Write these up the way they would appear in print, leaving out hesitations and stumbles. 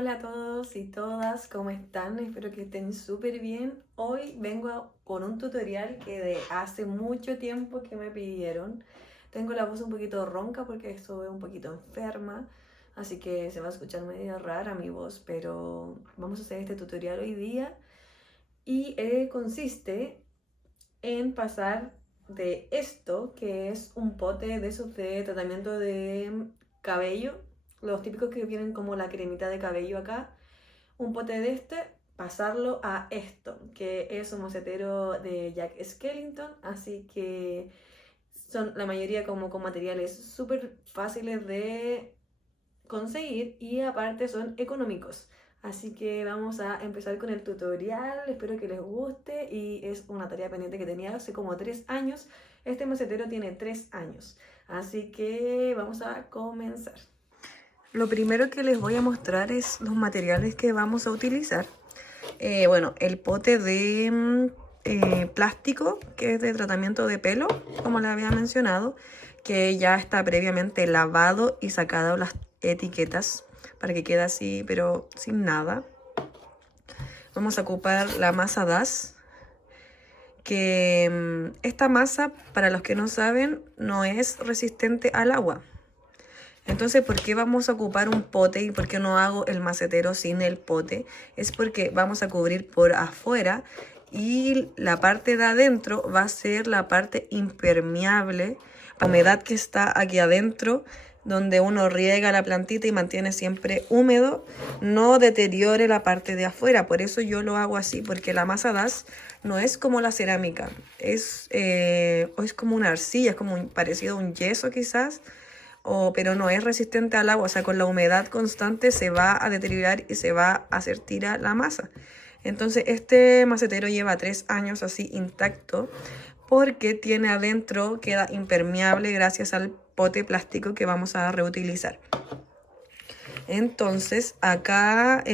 Hola a todos y todas, ¿cómo están? Espero que estén súper bien. Hoy vengo con un tutorial que de hace mucho tiempo que me pidieron. Tengo la voz un poquito ronca porque estuve un poquito enferma, así que se va a escuchar medio rara mi voz, pero vamos a hacer este tutorial hoy día y consiste en pasar de esto, que es un pote de esos de tratamiento de cabello, los típicos que vienen como la cremita de cabello acá, un pote de este, pasarlo a esto, que es un macetero de Jack Skellington, así que son la mayoría como con materiales súper fáciles de conseguir y aparte son económicos. Así que vamos a empezar con el tutorial, espero que les guste y es una tarea pendiente que tenía hace como 3 años. Este macetero tiene 3 años, así que vamos a comenzar. Lo primero que les voy a mostrar es los materiales que vamos a utilizar. Bueno, el pote de plástico, que es de tratamiento de pelo, como les había mencionado, que ya está previamente lavado y sacado las etiquetas para que quede así, pero sin nada. Vamos a ocupar la masa DAS, que esta masa, para los que no saben, no es resistente al agua. Entonces, ¿por qué vamos a ocupar un pote y por qué no hago el macetero sin el pote? Es porque vamos a cubrir por afuera y la parte de adentro va a ser la parte impermeable, la humedad que está aquí adentro, donde uno riega la plantita y mantiene siempre húmedo, no deteriore la parte de afuera. Por eso yo lo hago así, porque la masa DAS no es como la cerámica, es como una arcilla, es como parecido a un yeso quizás, pero no es resistente al agua, o sea, con la humedad constante se va a deteriorar y se va a hacer tira la masa. Entonces este macetero lleva 3 años así intacto porque tiene adentro, queda impermeable gracias al pote plástico que vamos a reutilizar. Entonces acá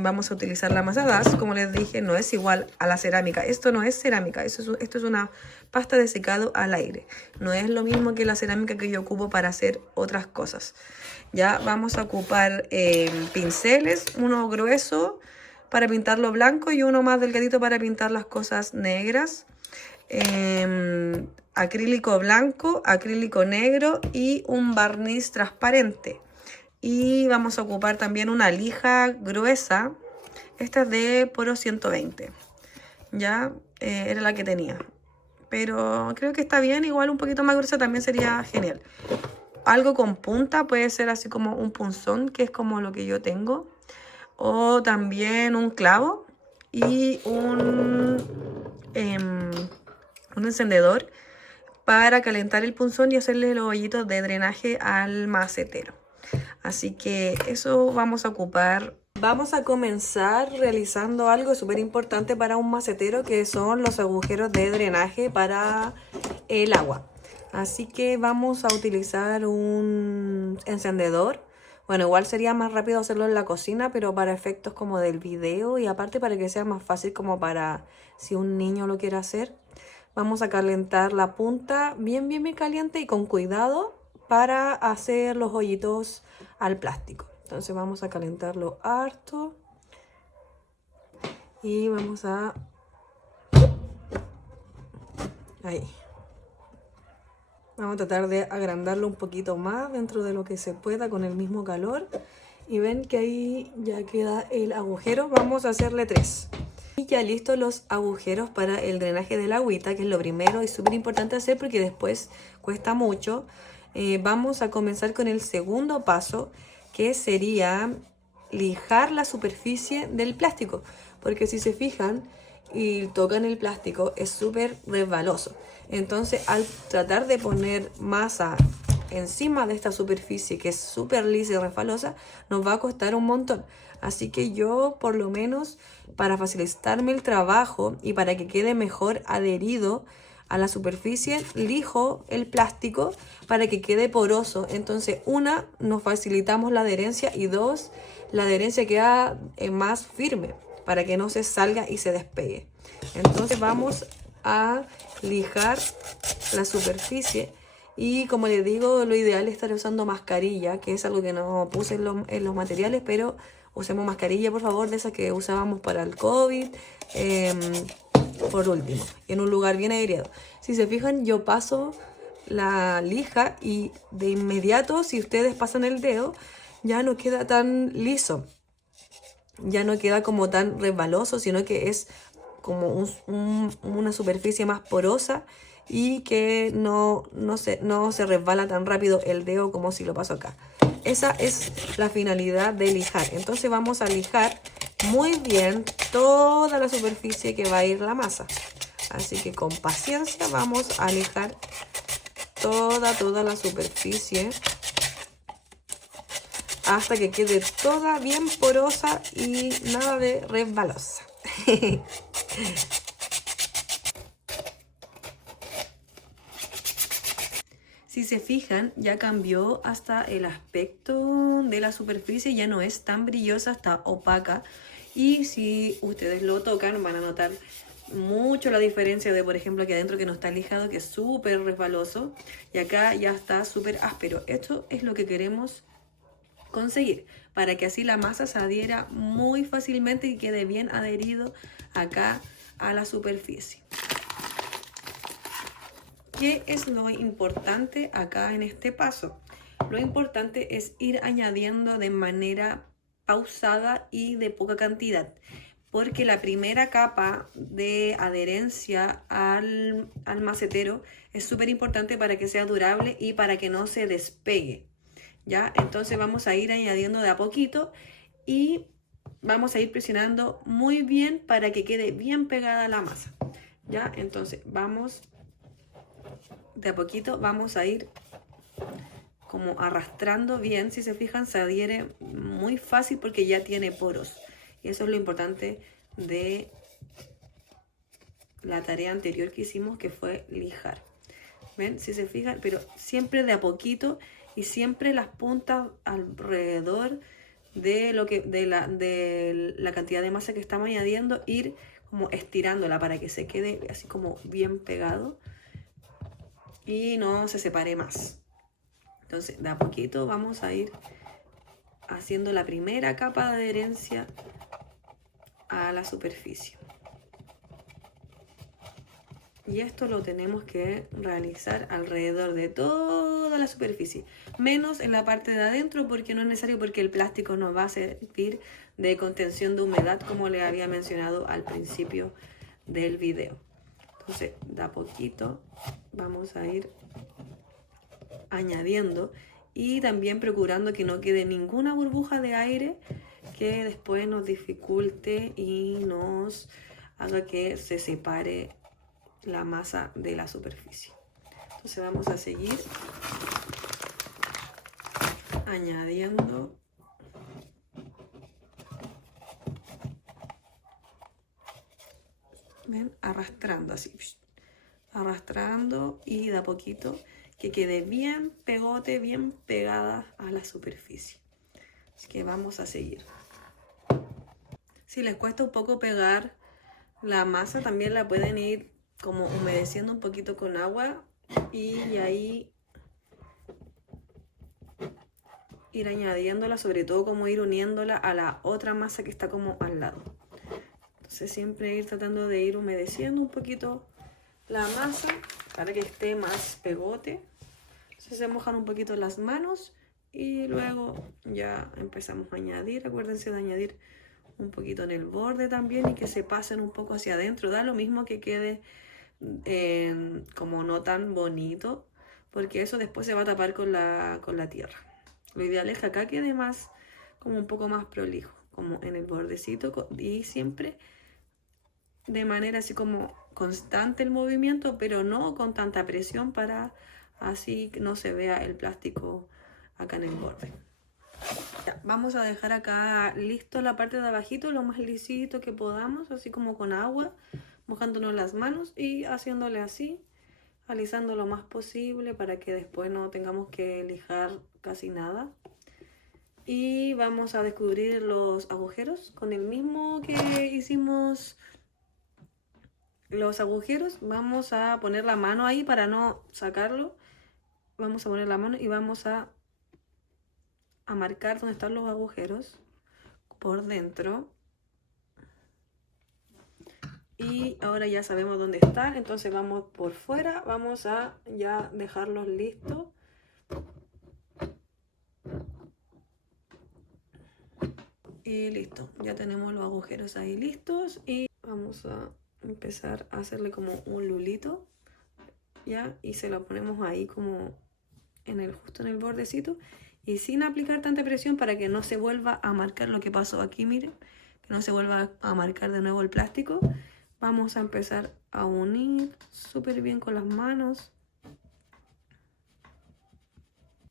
vamos a utilizar la masa DAS, como les dije, no es igual a la cerámica. Esto no es cerámica, esto es una pasta de secado al aire. No es lo mismo que la cerámica que yo ocupo para hacer otras cosas. Ya vamos a ocupar pinceles, uno grueso para pintarlo blanco y uno más delgadito para pintar las cosas negras. Acrílico blanco, acrílico negro y un barniz transparente. Y vamos a ocupar también una lija gruesa. Esta es de poro 120. Ya era la que tenía. Pero creo que está bien. Igual un poquito más gruesa también sería genial. Algo con punta puede ser así como un punzón, que es como lo que yo tengo. O también un clavo y un encendedor para calentar el punzón y hacerle los hoyitos de drenaje al macetero. Así que eso vamos a ocupar. Vamos a comenzar realizando algo súper importante para un macetero, que son los agujeros de drenaje para el agua. Así que vamos a utilizar un encendedor. Bueno, igual sería más rápido hacerlo en la cocina, pero para efectos como del video y aparte para que sea más fácil como para si un niño lo quiere hacer. Vamos a calentar la punta bien caliente y con cuidado para hacer los hoyitos al plástico. Entonces vamos a calentarlo harto y vamos a... Ahí. Vamos a tratar de agrandarlo un poquito más dentro de lo que se pueda con el mismo calor. Y ven que ahí ya queda el agujero. Vamos a hacerle 3. Y ya listos los agujeros para el drenaje del agüita, que es lo primero y súper importante hacer porque después cuesta mucho. Vamos a comenzar con el segundo paso, que sería lijar la superficie del plástico. Porque si se fijan y tocan el plástico es súper resbaloso. Entonces al tratar de poner masa encima de esta superficie que es súper lisa y resbalosa, nos va a costar un montón. Así que yo, por lo menos, para facilitarme el trabajo y para que quede mejor adherido a la superficie, lijo el plástico para que quede poroso. Entonces, una, nos facilitamos la adherencia y dos, la adherencia queda más firme para que no se salga y se despegue. Entonces vamos a lijar la superficie. Y como les digo, lo ideal es estar usando mascarilla, que es algo que no puse en los materiales, pero usemos mascarilla, por favor, de esas que usábamos para el COVID. Por último, en un lugar bien aireado. Si se fijan, yo paso la lija y de inmediato, si ustedes pasan el dedo, ya no queda tan liso, ya no queda como tan resbaloso, sino que es como una superficie más porosa y que no se resbala tan rápido el dedo como si lo paso acá. Esa es la finalidad de lijar. Entonces vamos a lijar muy bien toda la superficie que va a ir la masa. Así que con paciencia vamos a lijar toda la superficie hasta que quede toda bien porosa y nada de resbalosa. Si se fijan, ya cambió hasta el aspecto de la superficie, ya no es tan brillosa, está opaca. Y si ustedes lo tocan, van a notar mucho la diferencia de, por ejemplo, aquí adentro que no está lijado, que es súper resbaloso, y acá ya está súper áspero. Esto es lo que queremos conseguir, para que así la masa se adhiera muy fácilmente y quede bien adherido acá a la superficie. ¿Qué es lo importante acá en este paso? Lo importante es ir añadiendo de manera pausada y de poca cantidad, porque la primera capa de adherencia al macetero es súper importante para que sea durable y para que no se despegue, ¿ya? Entonces vamos a ir añadiendo de a poquito y vamos a ir presionando muy bien para que quede bien pegada la masa, ¿ya? Entonces vamos de a poquito, vamos a ir como arrastrando bien. Si se fijan, se adhiere muy fácil porque ya tiene poros, y eso es lo importante de la tarea anterior que hicimos, que fue lijar. ¿Ven? Si se fijan, pero siempre de a poquito y siempre las puntas alrededor de la cantidad de masa que estamos añadiendo, ir como estirándola para que se quede así como bien pegado y no se separe más. Entonces, de a poquito vamos a ir haciendo la primera capa de adherencia a la superficie. Y esto lo tenemos que realizar alrededor de toda la superficie, menos en la parte de adentro, porque no es necesario, porque el plástico nos va a servir de contención de humedad, como les había mencionado al principio del video. Entonces, de a poquito vamos a ir añadiendo y también procurando que no quede ninguna burbuja de aire que después nos dificulte y nos haga que se separe la masa de la superficie. Entonces vamos a seguir añadiendo ¿ven? Arrastrando así, arrastrando y de a poquito que quede bien pegote, bien pegada a la superficie. Así que vamos a seguir. Si les cuesta un poco pegar la masa, también la pueden ir como humedeciendo un poquito con agua y ahí ir añadiéndola, sobre todo como ir uniéndola a la otra masa que está como al lado. Entonces siempre ir tratando de ir humedeciendo un poquito la masa para que esté más pegote. Entonces se mojan un poquito las manos y luego ya empezamos a añadir. Acuérdense de añadir un poquito en el borde también y que se pasen un poco hacia adentro. Da lo mismo que quede como no tan bonito, porque eso después se va a tapar con la tierra. Lo ideal es que acá quede más, como un poco más prolijo, como en el bordecito, y siempre de manera así como constante el movimiento, pero no con tanta presión, para así que no se vea el plástico acá en el borde. Ya, vamos a dejar acá listo la parte de abajito, lo más lisito que podamos, así como con agua, mojándonos las manos y haciéndole así, alisando lo más posible para que después no tengamos que lijar casi nada. Y vamos a descubrir los agujeros con el mismo que hicimos los agujeros. Vamos a poner la mano ahí para no sacarlo. Vamos a poner la mano y vamos a marcar donde están los agujeros por dentro. Y ahora ya sabemos dónde están, entonces vamos por fuera, vamos a ya dejarlos listos. Y listo, ya tenemos los agujeros ahí listos y vamos a empezar a hacerle como un lulito, ya, y se lo ponemos ahí como justo en el bordecito y sin aplicar tanta presión para que no se vuelva a marcar lo que pasó aquí, miren, que no se vuelva a marcar de nuevo el plástico. Vamos a empezar a unir súper bien con las manos.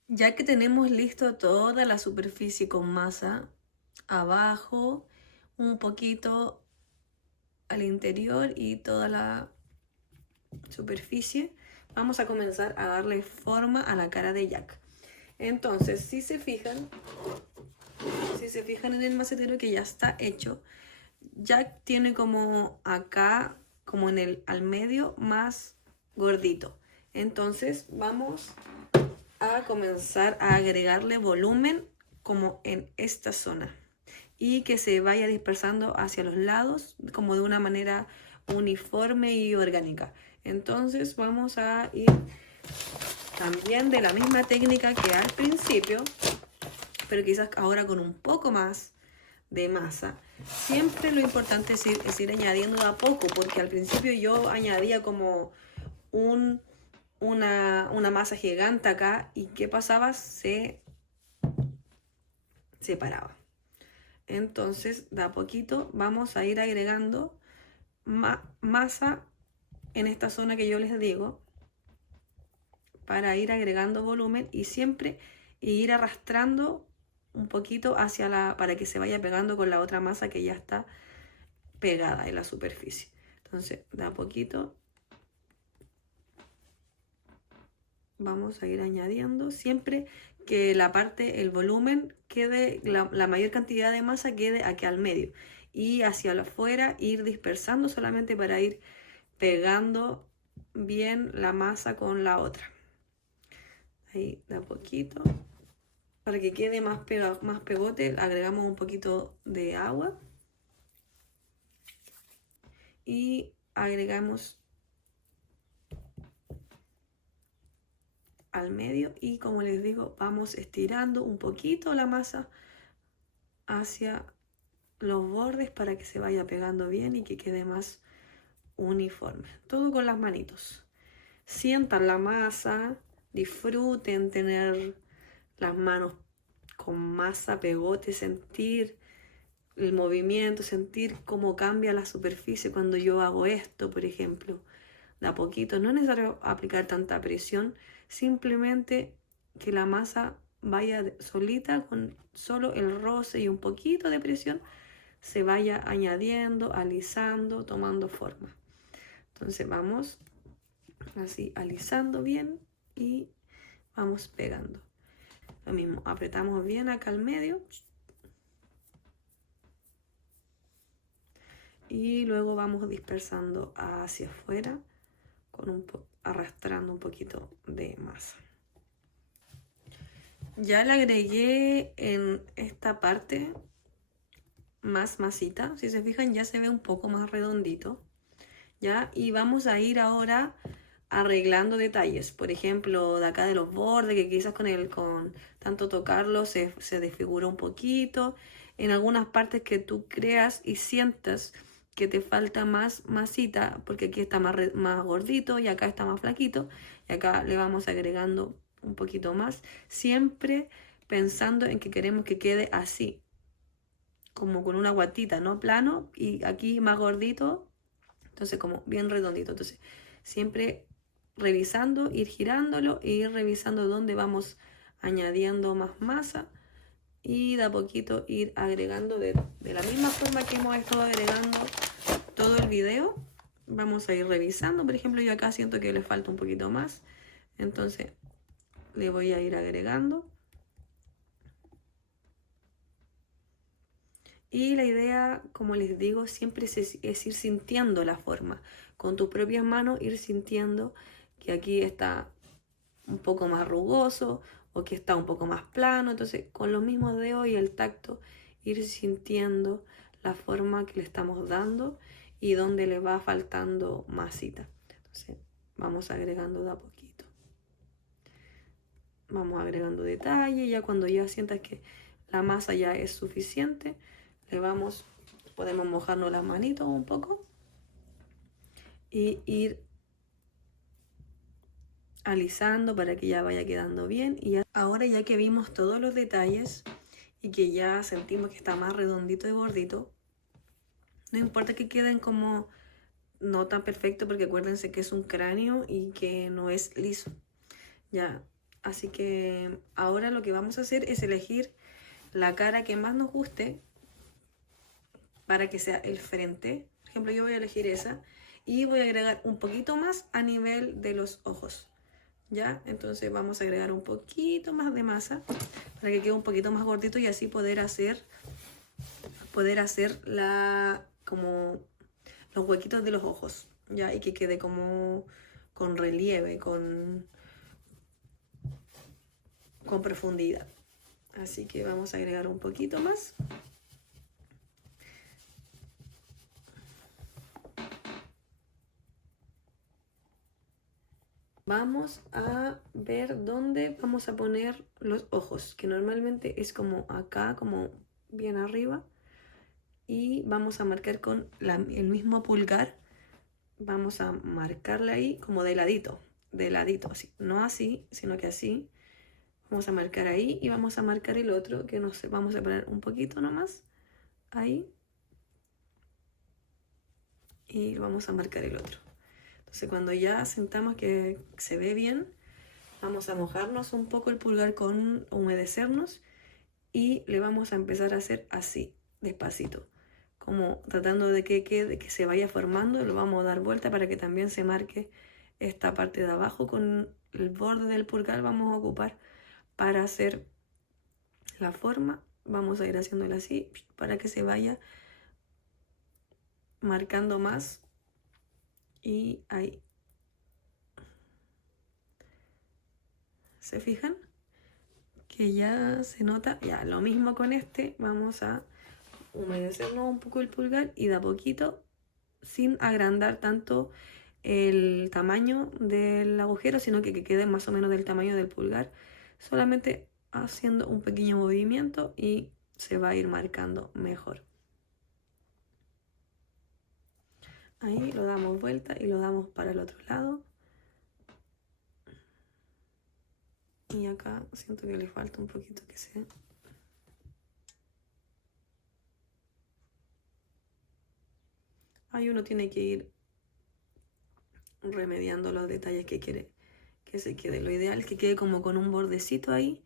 Ya que tenemos listo toda la superficie con masa, abajo, un poquito al interior y toda la superficie, vamos a comenzar a darle forma a la cara de Jack. Entonces, si se fijan en el macetero que ya está hecho, Jack tiene como acá, como al medio, más gordito. Entonces, vamos a comenzar a agregarle volumen como en esta zona y que se vaya dispersando hacia los lados como de una manera uniforme y orgánica. Entonces vamos a ir también de la misma técnica que al principio, pero quizás ahora con un poco más de masa. Siempre lo importante es ir añadiendo de a poco, porque al principio yo añadía como una masa gigante acá y ¿qué pasaba? Se separaba. Entonces, de a poquito vamos a ir agregando masa en esta zona que yo les digo para ir agregando volumen y siempre ir arrastrando un poquito para que se vaya pegando con la otra masa que ya está pegada en la superficie. Entonces, de a poquito vamos a ir añadiendo siempre que el volumen quede, la mayor cantidad de masa quede aquí al medio y hacia afuera ir dispersando solamente para ir pegando bien la masa con la otra. Ahí de a poquito. Para que quede más pegote, agregamos un poquito de agua y agregamos al medio y como les digo, vamos estirando un poquito la masa hacia los bordes para que se vaya pegando bien y que quede más uniforme. Todo con las manitos. Sientan la masa, disfruten tener las manos con masa, pegote, sentir el movimiento, sentir cómo cambia la superficie cuando yo hago esto, por ejemplo. De a poquito, no es necesario aplicar tanta presión, simplemente que la masa vaya solita con solo el roce y un poquito de presión, se vaya añadiendo, alisando, tomando forma. Entonces vamos así alisando bien y vamos pegando. Lo mismo, apretamos bien acá al medio y luego vamos dispersando hacia afuera arrastrando un poquito de masa. Ya le agregué en esta parte más masita, si se fijan ya se ve un poco más redondito, ¿ya? Y vamos a ir ahora arreglando detalles, por ejemplo, de acá de los bordes, que quizás con tanto tocarlo se desfigura un poquito, en algunas partes que tú creas y sientas que te falta más masita, porque aquí está más gordito y acá está más flaquito, y acá le vamos agregando un poquito más, siempre pensando en que queremos que quede así, como con una guatita, ¿no? Plano, y aquí más gordito, entonces como bien redondito, entonces siempre revisando, ir girándolo e ir revisando dónde vamos añadiendo más masa y de a poquito ir agregando de la misma forma que hemos estado agregando todo el video. Vamos a ir revisando, por ejemplo yo acá siento que le falta un poquito más, entonces le voy a ir agregando. Y la idea, como les digo, siempre es ir sintiendo la forma. Con tus propias manos ir sintiendo que aquí está un poco más rugoso o que está un poco más plano. Entonces, con los mismos dedos y el tacto, ir sintiendo la forma que le estamos dando y donde le va faltando masita. Entonces vamos agregando de a poquito. Vamos agregando detalle, ya cuando ya sientas que la masa ya es suficiente, podemos mojarnos las manitos un poco y ir alisando para que ya vaya quedando bien. Y ahora, ya que vimos todos los detalles y que ya sentimos que está más redondito y gordito, no importa que queden como no tan perfecto, porque acuérdense que es un cráneo y que no es liso. Ya, así que ahora lo que vamos a hacer es elegir la cara que más nos guste para que sea el frente. Por ejemplo, yo voy a elegir esa y voy a agregar un poquito más a nivel de los ojos. ¿Ya? Entonces vamos a agregar un poquito más de masa para que quede un poquito más gordito y así poder hacer como los huequitos de los ojos, ¿ya? Y que quede como con relieve, con profundidad. Así que vamos a agregar un poquito más. Vamos a ver dónde vamos a poner los ojos, que normalmente es como acá, como bien arriba. Y vamos a marcar con el mismo pulgar. Vamos a marcarla ahí como de ladito, así. No así, sino que así. Vamos a marcar ahí y vamos a marcar el otro, que nos vamos a poner un poquito nomás. Ahí. Y vamos a marcar el otro. Entonces cuando ya sentamos que se ve bien, vamos a mojarnos un poco el pulgar con humedecernos y le vamos a empezar a hacer así, despacito, como tratando de que se vaya formando. Lo vamos a dar vuelta para que también se marque esta parte de abajo. Con el borde del pulgar vamos a ocupar para hacer la forma. Vamos a ir haciéndola así para que se vaya marcando más. Y ahí, ¿se fijan? Que ya se nota. Ya, lo mismo con este. Vamos a humedecernos un poco el pulgar y de a poquito, sin agrandar tanto el tamaño del agujero, sino que quede más o menos del tamaño del pulgar, solamente haciendo un pequeño movimiento y se va a ir marcando mejor. Ahí lo damos vuelta y lo damos para el otro lado. Y acá siento que le falta un poquito que se... Ahí uno tiene que ir remediando los detalles que quiere que se quede. Lo ideal es que quede como con un bordecito ahí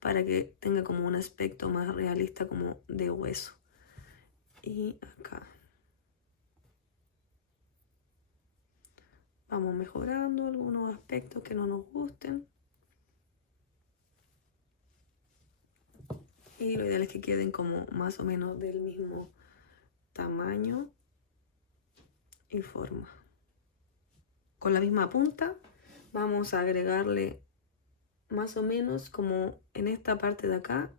para que tenga como un aspecto más realista, como de hueso. Y acá vamos mejorando algunos aspectos que no nos gusten. Y lo ideal es que queden como más o menos del mismo tamaño y forma. Con la misma punta vamos a agregarle más o menos como en esta parte de acá.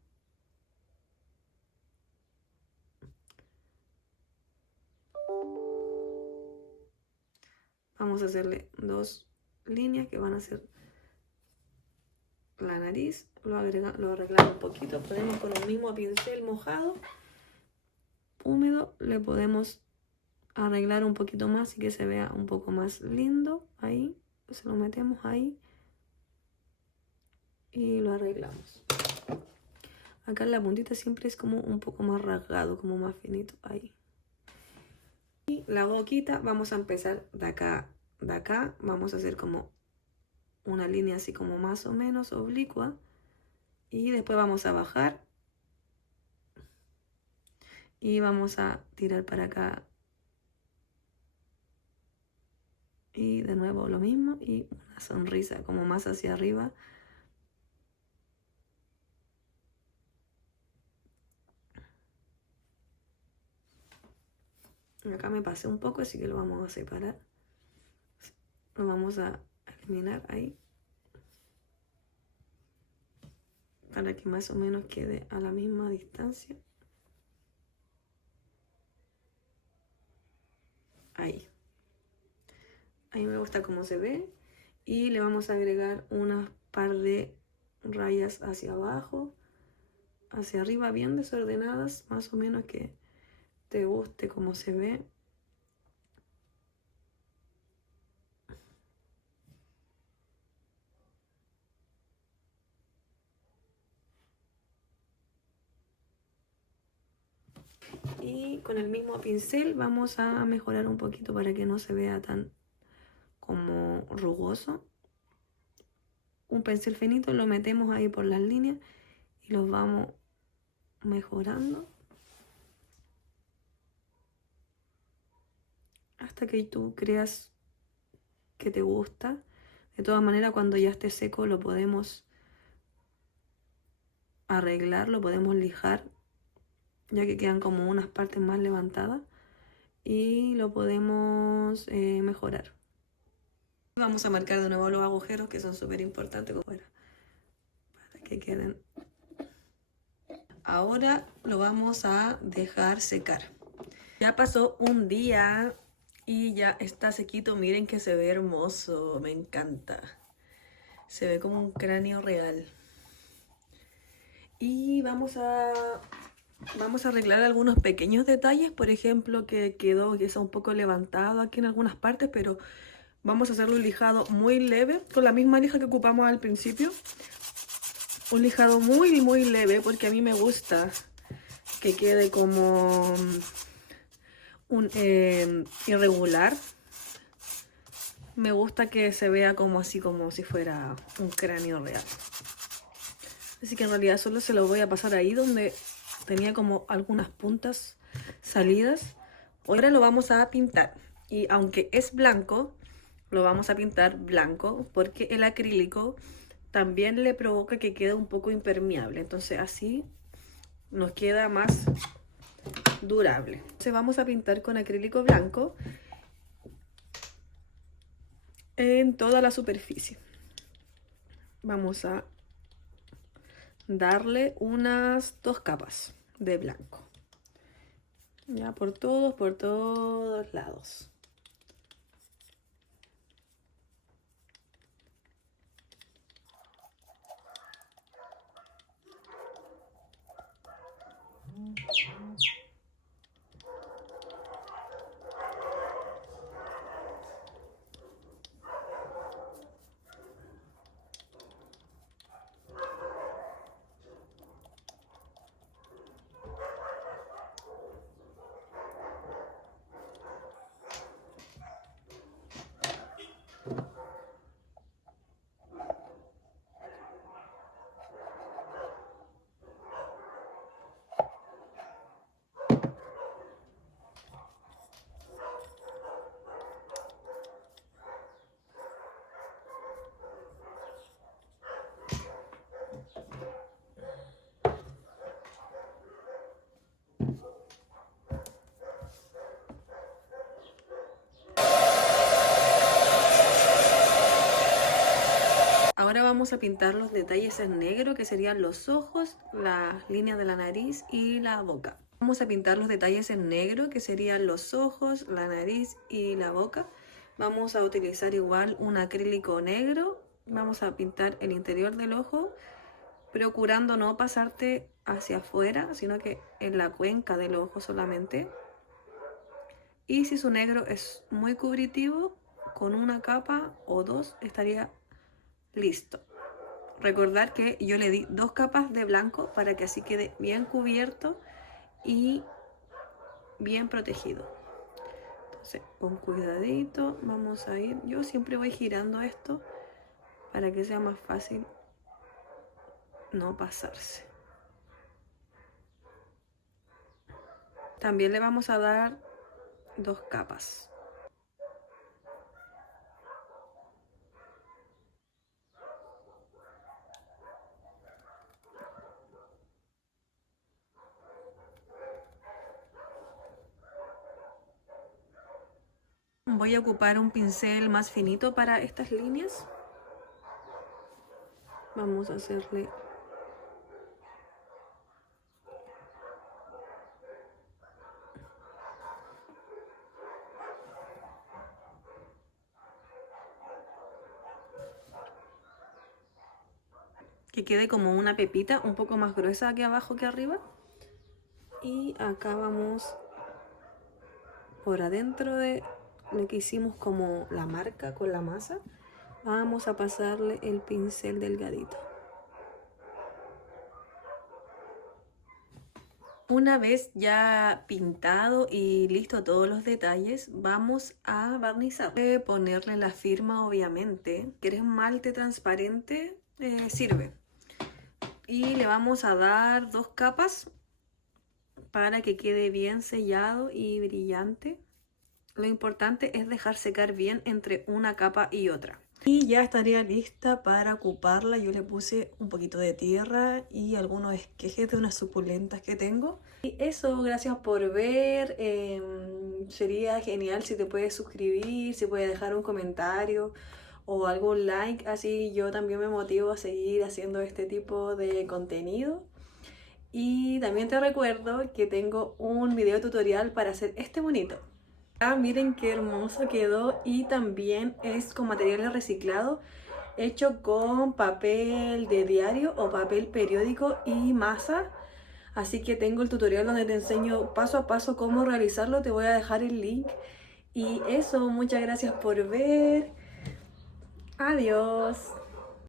Vamos a hacerle 2 líneas que van a ser la nariz. Lo arreglamos un poquito. Podemos con el mismo pincel mojado, húmedo, le podemos arreglar un poquito más y que se vea un poco más lindo. Ahí, se lo metemos ahí y lo arreglamos. Acá en la puntita siempre es como un poco más rasgado, como más finito ahí. Y la boquita vamos a empezar de acá. De acá vamos a hacer como una línea así como más o menos oblicua. Y después vamos a bajar. Y vamos a tirar para acá. Y de nuevo lo mismo. Y una sonrisa como más hacia arriba. Acá me pasé un poco, así que lo vamos a separar. Lo vamos a eliminar ahí. Para que más o menos quede a la misma distancia. A mí me gusta cómo se ve. Y le vamos a agregar unas par de rayas hacia abajo, hacia arriba, bien desordenadas, más o menos que te guste cómo se ve. Y con el mismo pincel vamos a mejorar un poquito para que no se vea tan como rugoso. Un pincel finito lo metemos ahí por las líneas y los vamos mejorando hasta que tú creas que te gusta. De todas maneras, cuando ya esté seco lo podemos arreglar, lo podemos lijar, ya que quedan como unas partes más levantadas, y lo podemos mejorar. Vamos a marcar de nuevo los agujeros, que son súper importantes para que queden. Ahora lo vamos a dejar secar. Ya pasó un día y ya está sequito. Miren que se ve hermoso, me encanta. Se ve como un cráneo real. Y vamos a arreglar algunos pequeños detalles. Por ejemplo, que está un poco levantado aquí en algunas partes, pero vamos a hacerlo un lijado muy leve, con la misma lija que ocupamos al principio. Un lijado muy, muy leve, porque a mí me gusta que quede como un irregular. Me gusta que se vea como así, como si fuera un cráneo real. Así que en realidad solo se lo voy a pasar ahí donde tenía como algunas puntas salidas. Ahora lo vamos a pintar. Y aunque es blanco, lo vamos a pintar blanco porque el acrílico también le provoca que quede un poco impermeable. Entonces así nos queda más durable. Entonces vamos a pintar con acrílico blanco en toda la superficie. Vamos a darle unas 2 capas de blanco. Ya por todos lados. Ahora vamos a pintar los detalles en negro, que serían los ojos, las líneas de la nariz y la boca. Vamos a pintar los detalles en negro, que serían los ojos, la nariz y la boca. Vamos a utilizar igual un acrílico negro. Vamos a pintar el interior del ojo, procurando no pasarte hacia afuera, sino que en la cuenca del ojo solamente. Y si su negro es muy cubritivo, con una capa o 2 estaría listo. Recordar que yo le di 2 capas de blanco para que así quede bien cubierto y bien protegido. Entonces, con cuidadito vamos a ir. Yo siempre voy girando esto para que sea más fácil no pasarse. También le vamos a dar 2 capas. Voy a ocupar un pincel más finito para estas líneas. Vamos a hacerle que quede como una pepita un poco más gruesa aquí abajo que arriba. Y acá vamos por adentro de lo que hicimos como la marca con la masa. Vamos a pasarle el pincel delgadito. Una vez ya pintado y listo todos los detalles, vamos a barnizar. Ponerle la firma, obviamente. ¿Quieres malte transparente? Sirve. Y le vamos a dar 2 capas para que quede bien sellado y brillante. Lo importante es dejar secar bien entre una capa y otra. Y ya estaría lista para ocuparla. Yo le puse un poquito de tierra y algunos esquejes de unas suculentas que tengo. Y eso, gracias por ver. Sería genial si te puedes suscribir, si puedes dejar un comentario o algún like. Así yo también me motivo a seguir haciendo este tipo de contenido. Y también te recuerdo que tengo un video tutorial para hacer este bonito. Ah, miren qué hermoso quedó y también es con materiales reciclados, hecho con papel de diario o papel periódico y masa. Así que tengo el tutorial donde te enseño paso a paso cómo realizarlo, te voy a dejar el link. Y eso, muchas gracias por ver. Adiós.